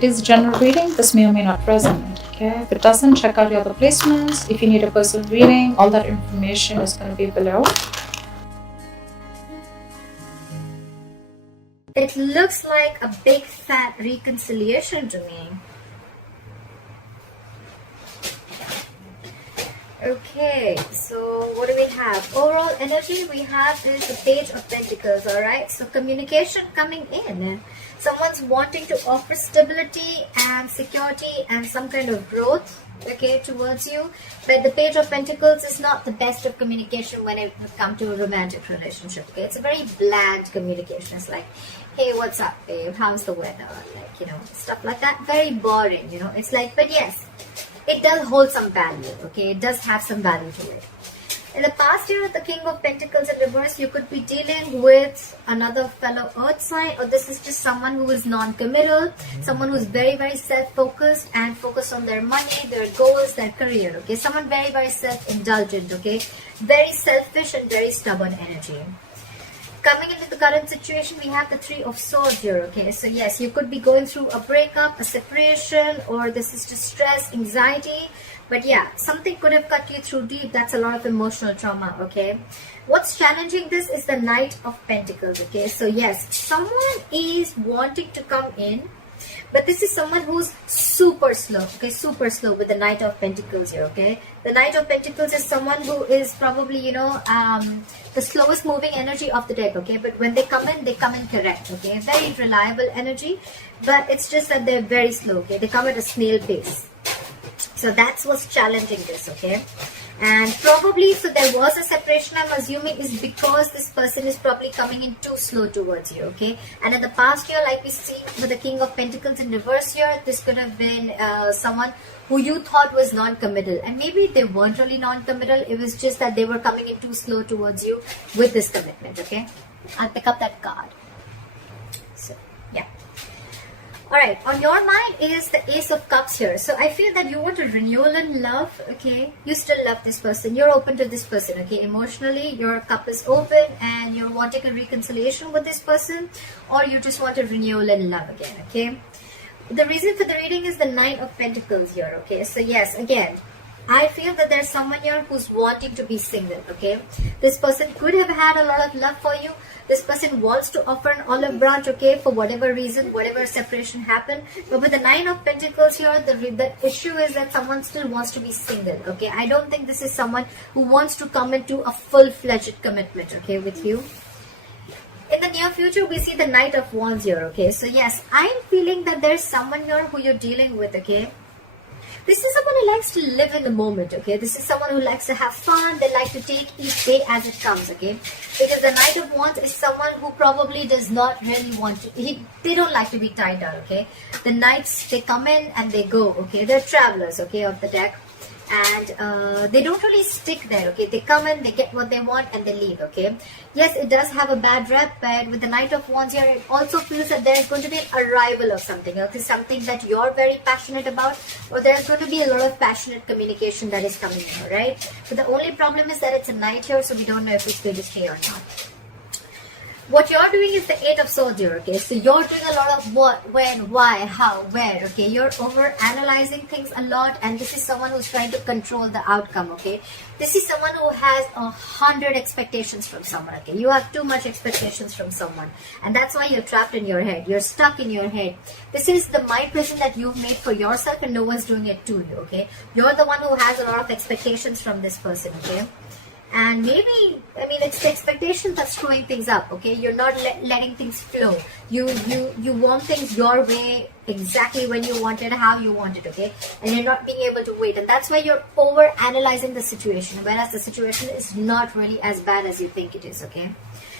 It is a general reading. This may or may not resonate. Okay, if it doesn't, check out your other placements. If you need a personal reading, all that information is going to be below. It looks like a big fat reconciliation to me. Okay, so what do we have? Overall energy we have is the Page of Pentacles, alright? So communication coming in. Someone's wanting to offer stability and security and some kind of growth, okay, towards you. But the Page of Pentacles is not the best of communication when it comes to a romantic relationship, okay? It's a very bland communication. It's like, hey, what's up, babe? How's the weather? Like, you know, stuff like that. Very boring, you know. It's like, but yes, it does hold some value, okay? It does have some value to it. In the past year, the King of Pentacles in reverse, you could be dealing with another fellow earth sign, or this is just someone who is non-committal, someone who is very, very self-focused and focused on their money, their goals, their career, okay? Someone very, very self-indulgent, okay? Very selfish and very stubborn energy. Coming into the current situation, we have the Three of Swords here, okay? So yes, you could be going through a breakup, a separation, or this is just stress, anxiety. But yeah, something could have cut you through deep. That's a lot of emotional trauma, okay? What's challenging this is the Knight of Pentacles, okay? So yes, someone is wanting to come in, but this is someone who's super slow, okay? Super slow with the Knight of Pentacles here, okay? The Knight of Pentacles is someone who is probably, you know, the slowest moving energy of the deck, okay? But when they come in correct, okay? Very reliable energy, but it's just that they're very slow, okay? They come at a snail pace. So that's what's challenging this, okay? And probably, so there was a separation, I'm assuming, is because this person is probably coming in too slow towards you, okay? And in the past year, like we see with the King of Pentacles in reverse here, this could have been someone who you thought was non-committal. And maybe they weren't really non-committal, it was just that they were coming in too slow towards you with this commitment, okay? I'll pick up that card. So, yeah. Alright, on your mind is the Ace of Cups here. So I feel that you want a renewal in love, okay? You still love this person. You're open to this person, okay? Emotionally, your cup is open and you're wanting a reconciliation with this person, or you just want a renewal in love again, okay? The reason for the reading is the Nine of Pentacles here, okay? So yes, again, I feel that there's someone here who's wanting to be single, okay? This person could have had a lot of love for you. This person wants to offer an olive branch, okay, for whatever reason, whatever separation happened. But with the Nine of Pentacles here, the issue is that someone still wants to be single, okay? I don't think this is someone who wants to come into a full-fledged commitment, okay, with you. In the near future, we see the Knight of Wands here, okay? So yes, I'm feeling that there's someone here who you're dealing with, okay? This is someone who likes to live in the moment, okay? This is someone who likes to have fun. They like to take each day as it comes, okay? Because the Knight of Wands is someone who probably does not really want to... They don't like to be tied down, okay? The Knights, they come in and they go, okay? They're travelers, okay, of the deck. And they don't really stick there, okay? They come in, they get what they want, and they leave, okay? Yes, it does have a bad rep, but with the Knight of Wands here, it also feels that there's going to be an arrival of something, okay? Something that you're very passionate about, or there's going to be a lot of passionate communication that is coming in, right? But the only problem is that it's a night here, so we don't know if it's going to stay or not. What you're doing is the Eight of Swords here, okay? So you're doing a lot of what, when, why, how, where, okay? You're over-analyzing things a lot, and this is someone who's trying to control the outcome, okay? This is someone who has 100 expectations from someone, okay? You have too much expectations from someone, and that's why you're trapped in your head. You're stuck in your head. This is the mind prison that you've made for yourself, and no one's doing it to you, okay? You're the one who has a lot of expectations from this person, okay? And maybe, I mean, it's the expectation that's screwing things up, okay? You're not letting things flow. You want things your way, exactly when you want it, how you want it, okay? And you're not being able to wait. And that's why you're over-analyzing the situation, whereas the situation is not really as bad as you think it is, okay?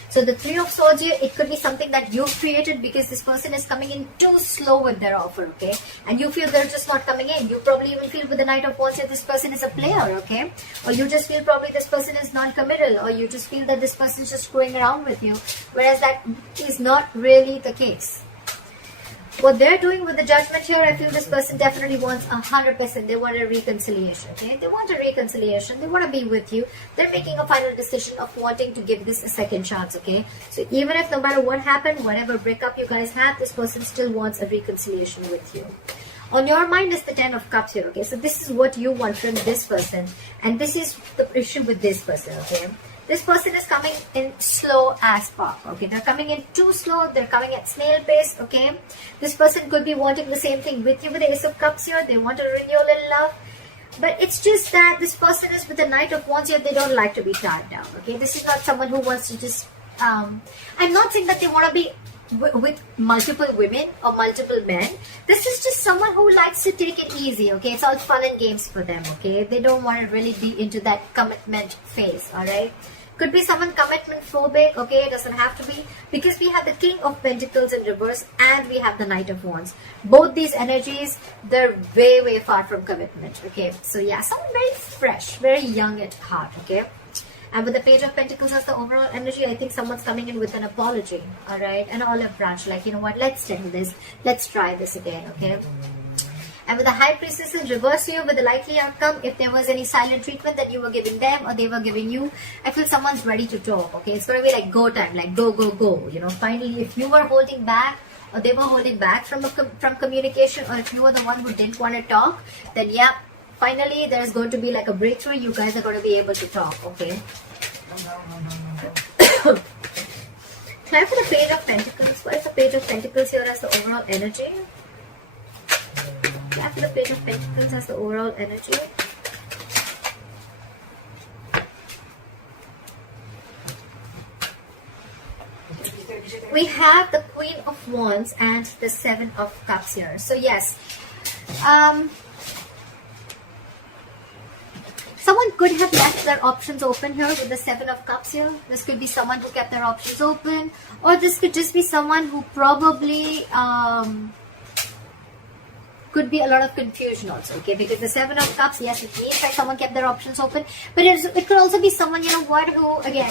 So the Three of Swords here, it could be something that you've created because this person is coming in too slow with their offer, okay? And you feel they're just not coming in. You probably even feel with the Knight of Wands that this person is a player, okay? Or you just feel probably this person is non-committal, or you just feel that this person is just screwing around with you, whereas that is not really the case. What they're doing with the judgment here, I feel this person definitely wants 100%. They want a reconciliation, okay? They want a reconciliation. They want to be with you. They're making a final decision of wanting to give this a second chance, okay? So even if no matter what happened, whatever breakup you guys had, this person still wants a reconciliation with you. On your mind is the 10 of Cups here, okay? So this is what you want from this person. And this is the issue with this person, okay? This person is coming in slow as fuck, okay? They're coming in too slow. They're coming at snail pace, okay? This person could be wanting the same thing with you with the Ace of Cups here. They want to renewal in love. But it's just that this person is with the Knight of Wands here. They don't like to be tied down, okay? This is not someone who wants to just... I'm not saying that they want to be with multiple women or multiple men. This is just someone who likes to take it easy, okay? It's all fun and games for them, okay? They don't want to really be into that commitment phase, all right? Could be someone commitment phobic, okay? It doesn't have to be, because we have the King of Pentacles in reverse and we have the Knight of Wands. Both these energies, they're way far from commitment, okay? So yeah, someone very fresh, very young at heart, okay? And with the Page of Pentacles as the overall energy, I think someone's coming in with an apology, all right? An olive branch, like, you know what, let's settle this. Let's try this again, okay? And with the High Priestess in reverse here, with the likely outcome, if there was any silent treatment that you were giving them or they were giving you, I feel someone's ready to talk, okay? It's going to be like go time, like go, you know? Finally, if you were holding back or they were holding back from communication, or if you were the one who didn't want to talk, then yeah, finally, there's going to be like a breakthrough. You guys are going to be able to talk, okay? Time for the Page of Pentacles. What is the Page of Pentacles here as the overall energy? Time for the Page of Pentacles as the overall energy. We have the Queen of Wands and the Seven of Cups here. So yes, someone could have left their options open here with the Seven of Cups here. This could be someone who kept their options open, or this could just be someone who probably could be a lot of confusion also, okay? Because the Seven of Cups, yes, it means that someone kept their options open, but it could also be someone, you know what, who again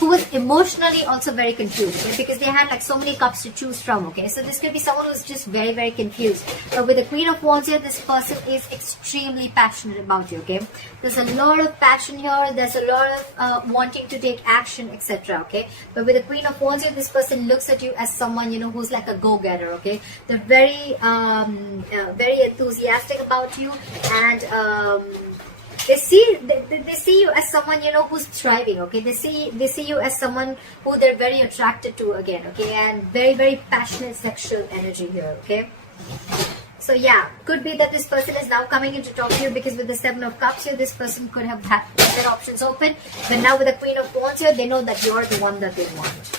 who was emotionally also very confused, okay? Because they had like so many cups to choose from, okay? So this could be someone who's just very confused. But with the Queen of Wands here, this person is extremely passionate about you, okay? There's a lot of passion here. There's a lot of wanting to take action, etc., okay? But with the Queen of Wands here, this person looks at you as someone, you know, who's like a go-getter, okay? They're very enthusiastic about you, and they see you as someone, you know, who's thriving, okay? They see you as someone who they're very attracted to again, okay? And very passionate sexual energy here, okay? So yeah, could be that this person is now coming in to talk to you, because with the Seven of Cups here, this person could have had their options open, but now with the Queen of Wands here, they know that you're the one that they want.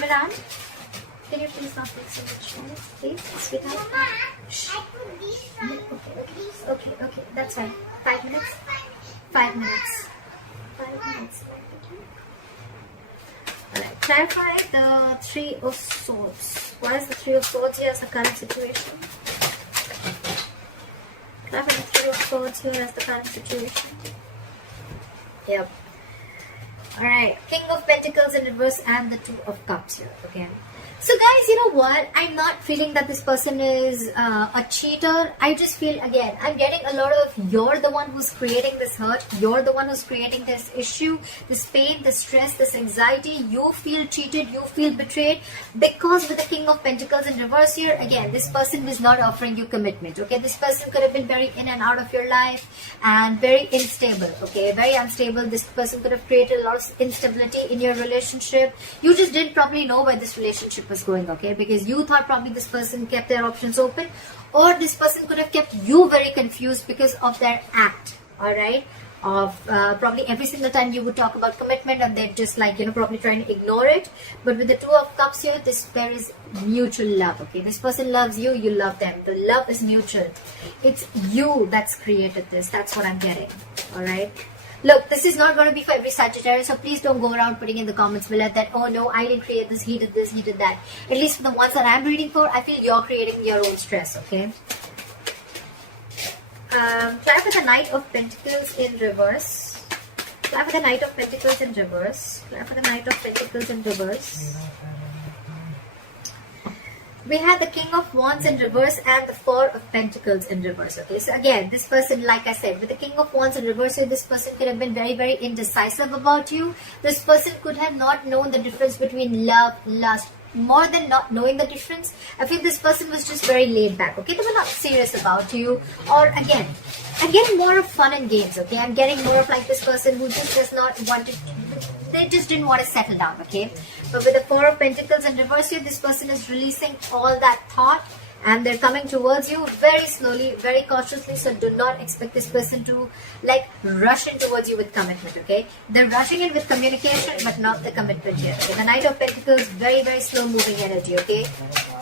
Miran, can you please not make so much noise, please, sweetheart? Mama, Shh. I put this one. Okay, that's fine. 5 minutes. 5 minutes. 5 minutes. Alright, clarify the Three of Swords. What is the Three of Swords here as the current situation? Clarify the Three of Swords here as the current situation. Yep. Alright, King of Pentacles in reverse and the Two of Cups here. Okay. So guys, you know what? I'm not feeling that this person is a cheater. I just feel, again, I'm getting a lot of you're the one who's creating this hurt. You're the one who's creating this issue, this pain, this stress, this anxiety. You feel cheated. You feel betrayed. Because with the King of Pentacles in reverse here, again, this person is not offering you commitment. Okay, this person could have been very in and out of your life and very unstable. Okay, very unstable. This person could have created a lot of instability in your relationship. You just didn't probably know where this relationship was going, okay? Because you thought probably this person kept their options open, or this person could have kept you very confused because of their act, all right? Of probably every single time you would talk about commitment, and they're just like, you know, probably trying to ignore it. But with the Two of Cups here, there is mutual love, okay? This person loves you, you love them. The love is mutual. It's you that's created this. That's what I'm getting, all right? Look, this is not going to be for every Sagittarius, so please don't go around putting in the comments below that, oh no, I didn't create this, he did this, he did that. At least for the ones that I'm reading for, I feel you're creating your own stress, okay? Try for the Knight of Pentacles in reverse. Try for the Knight of Pentacles in reverse. Try for the Knight of Pentacles in reverse. We have the King of Wands in reverse and the Four of Pentacles in reverse. Okay, so again, this person, like I said, with the King of Wands in reverse, this person could have been very, very indecisive about you. This person could have not known the difference between love, lust. More than not knowing the difference, I feel this person was just very laid back. Okay, they were not serious about you. Or again, I'm getting more of fun and games. Okay, I'm getting more of like this person who just does not want to. They just didn't want to settle down. Okay, but with the Four of Pentacles in reverse here, this person is releasing all that thought, and they're coming towards you very slowly, very cautiously. So do not expect this person to like rush in towards you with commitment. Okay, they're rushing in with communication, but not the commitment here. Okay? The Knight of Pentacles, very, very slow moving energy. Okay,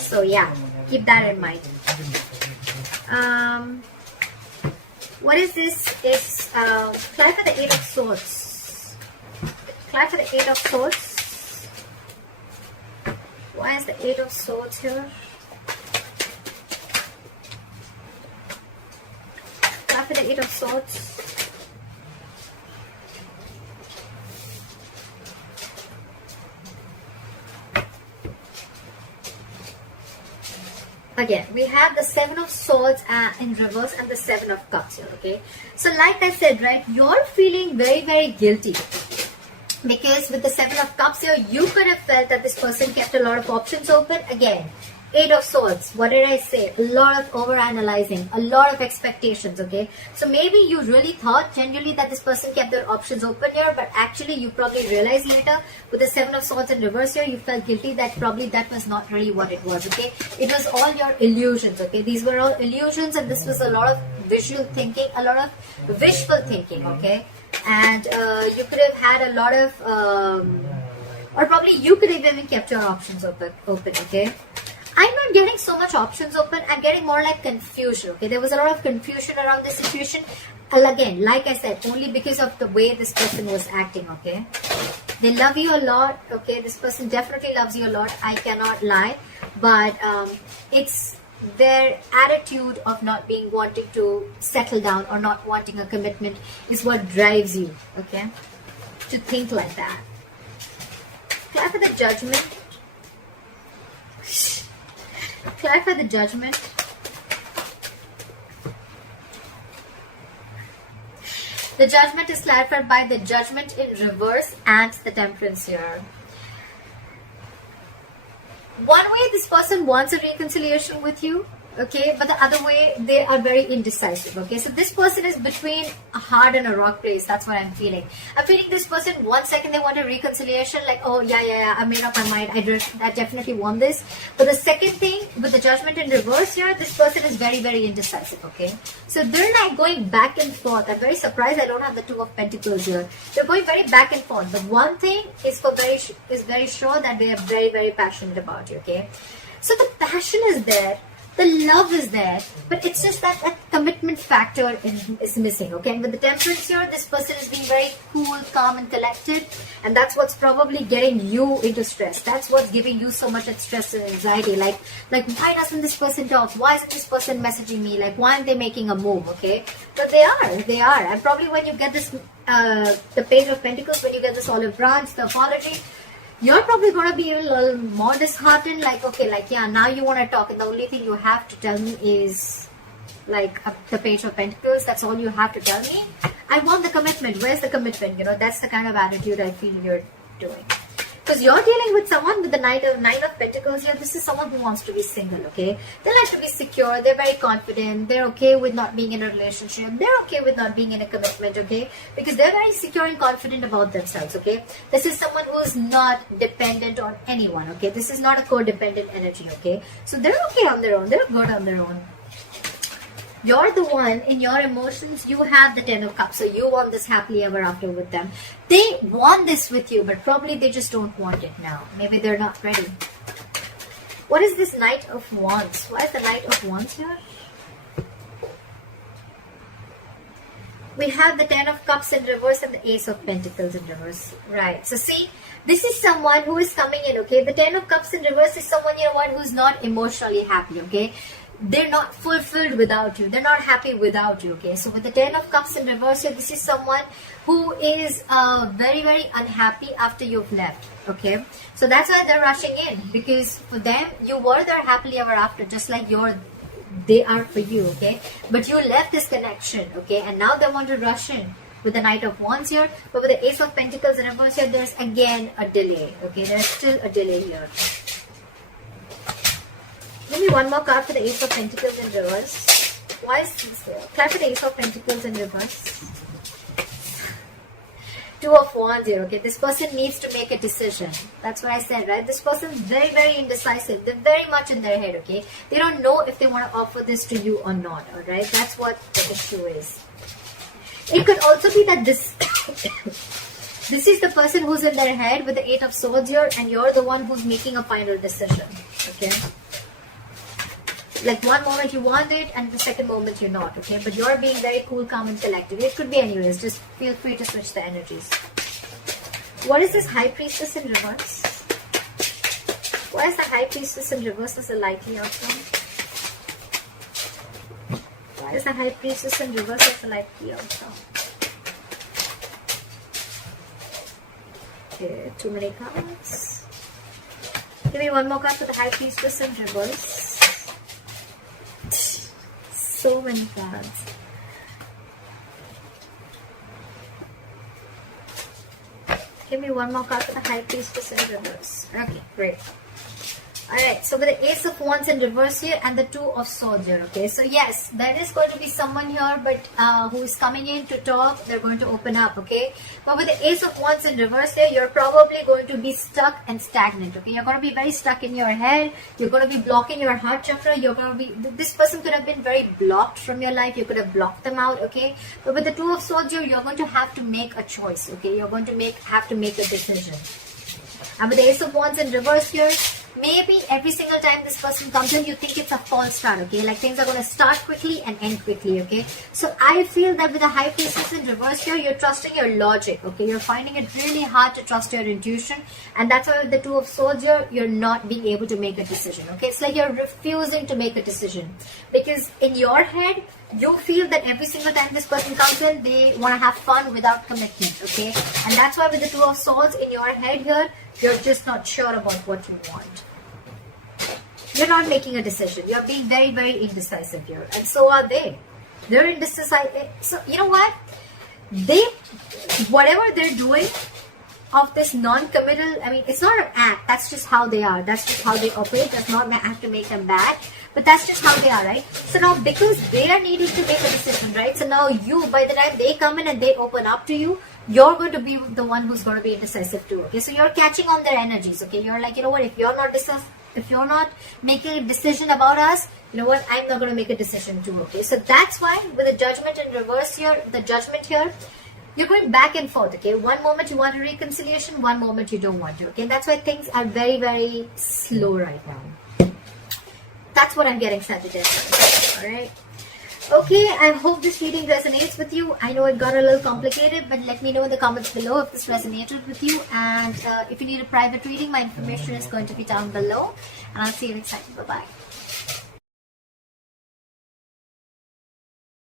so yeah, keep that in mind. What is this? Is try for the Eight of Swords. Try for the Eight of Swords. Why is the Eight of Swords here? For the Eight of Swords. Again, we have the Seven of Swords in reverse and the Seven of Cups here, okay? So like I said, right, you're feeling very, very guilty. Because with the Seven of Cups here, you could have felt that this person kept a lot of options open. Again, Eight of Swords, what did I say? A lot of over-analyzing, a lot of expectations, okay? So maybe you really thought genuinely that this person kept their options open here, but actually you probably realized later with the Seven of Swords in reverse here, you felt guilty that probably that was not really what it was, okay? It was all your illusions, okay? These were all illusions, and this was a lot of visual thinking, a lot of wishful thinking, okay? And you could have had a lot of, or probably you could have even kept your options open, okay? I'm not getting so much options open. I'm getting more like confusion. Okay, there was a lot of confusion around this situation. And again, like I said, only because of the way this person was acting. Okay, they love you a lot. Okay, this person definitely loves you a lot. I cannot lie, but it's their attitude of not being wanting to settle down or not wanting a commitment is what drives you. Okay, to think like that. Clear for the Judgment. Clarify the Judgment. The Judgment is clarified by the Judgment in reverse and the Temperance here. One way this person wants a reconciliation with you, okay, but the other way they are very indecisive, okay? So this person is between a hard and a rock place. That's what I'm feeling. I'm feeling this person, 1 second they want a reconciliation, like, oh yeah, I made up my mind, I definitely want this. But the second thing, with the Judgment in reverse here, this person is very, very indecisive, okay? So they're like going back and forth. I'm very surprised I don't have the Two of Pentacles here. They're going very back and forth. But one thing is very sure that they are very, very passionate about you, okay? So the passion is there. The love is there, but it's just that commitment factor is missing, okay? And with the Temperance here, this person is being very cool, calm, and collected, and that's what's probably getting you into stress. That's what's giving you so much stress and anxiety. Like why doesn't this person talk? Why isn't this person messaging me? Like, why aren't they making a move, okay? But they are. And probably when you get this, the Page of Pentacles, when you get this olive branch, the apology, you're probably going to be a little more disheartened, like, okay, like, yeah, now you want to talk, and the only thing you have to tell me is, like, the Page of Pentacles. That's all you have to tell me. I want the commitment. Where's the commitment? You know, that's the kind of attitude I feel you're doing. Because you're dealing with someone with the Nine of Pentacles here. This is someone who wants to be single, okay? They like to be secure. They're very confident. They're okay with not being in a relationship. They're okay with not being in a commitment, okay? Because they're very secure and confident about themselves, okay? This is someone who is not dependent on anyone, okay? This is not a codependent energy, okay? So they're okay on their own. They're good on their own. You're the one, in your emotions, you have the Ten of Cups. So you want this happily ever after with them. They want this with you, but probably they just don't want it now. Maybe they're not ready. What is this Knight of Wands? Why is the Knight of Wands here? We have the Ten of Cups in reverse and the Ace of Pentacles in reverse. Right. So see, this is someone who is coming in, okay? The Ten of Cups in reverse is someone, you know what, who's not emotionally happy, okay? they're not fulfilled without you. They're not happy without you. Okay, so with the 10 of Cups in reverse here, this is someone who is very, very unhappy after you've left. Okay, so that's why they're rushing in, because for them you were there happily ever after, just like they are for you. Okay, but you left this connection. Okay, and now they want to rush in with the Knight of Wands here. But with the Ace of Pentacles in reverse here, there's again a delay. Okay, there's still a delay here. Give me one more card for the Ace of Pentacles in reverse. Why is this there? Card for the Ace of Pentacles in reverse. Two of Wands here. Okay, this person needs to make a decision. That's what I said, right? This person's very, very indecisive. They're very much in their head. Okay, they don't know if they want to offer this to you or not. All right, that's what the issue is. It could also be that this this is the person who's in their head with the Eight of Swords here, and you're the one who's making a final decision. Okay, like one moment you want it and the second moment you're not. Okay, but you're being very cool, calm and collected. It could be anyways. Just feel free to switch the energies. What is this High Priestess in reverse? Why is the High Priestess in reverse as a likely outcome? Why is the High Priestess in reverse as a likely outcome? Okay, too many cards. Give me one more card for the High Priestess in reverse. So many cards. Give me one more card for the High Priestess in reverse. Okay, great. Alright, so with the Ace of Wands in reverse here and the Two of Swords here. Okay, so yes, there is going to be someone here, but who is coming in to talk. They're going to open up. Okay, but with the Ace of Wands in reverse here, you're probably going to be stuck and stagnant. Okay, you're going to be very stuck in your head. You're going to be blocking your heart chakra. You're going to be, this person could have been very blocked from your life. You could have blocked them out. Okay, but with the Two of Swords here, you're going to have to make a choice. Okay, you're going to have to make a decision. And with the Ace of Wands in reverse here, maybe every single time this person comes in, you think it's a false start. Okay, like things are going to start quickly and end quickly. Okay, so I feel that with the High Priestess in reverse here, you're trusting your logic. Okay, you're finding it really hard to trust your intuition, and that's why with the Two of Swords here, you're not being able to make a decision. Okay, it's like you're refusing to make a decision, because in your head you feel that every single time this person comes in, they want to have fun without commitment. Okay, and that's why with the Two of Swords in your head here, you're just not sure about what you want. You're not making a decision. You're being very, very indecisive here. And so are they. They're indecisive. So, you know what? Whatever they're doing of this non-committal, I mean, it's not an act. That's just how they are. That's just how they operate. Does not have to make them bad. But that's just how they are, right? So now, because they are needing to make a decision, right? So now you, by the time they come in and they open up to you, you're going to be the one who's going to be indecisive too. Okay, so you're catching on their energies. Okay, you're like, you know what? If you're not making a decision about us, you know what? I'm not going to make a decision too. Okay, so that's why with the Judgment in reverse here, the Judgment here, you're going back and forth. Okay, one moment you want a reconciliation, one moment you don't want to. Okay, that's why things are very, very slow right now. That's what I'm getting, Sagittarius. All right. Okay, I hope this reading resonates with you. I know it got a little complicated, but let me know in the comments below if this resonated with you. And if you need a private reading, my information is going to be down below. And I'll see you next time. Bye-bye.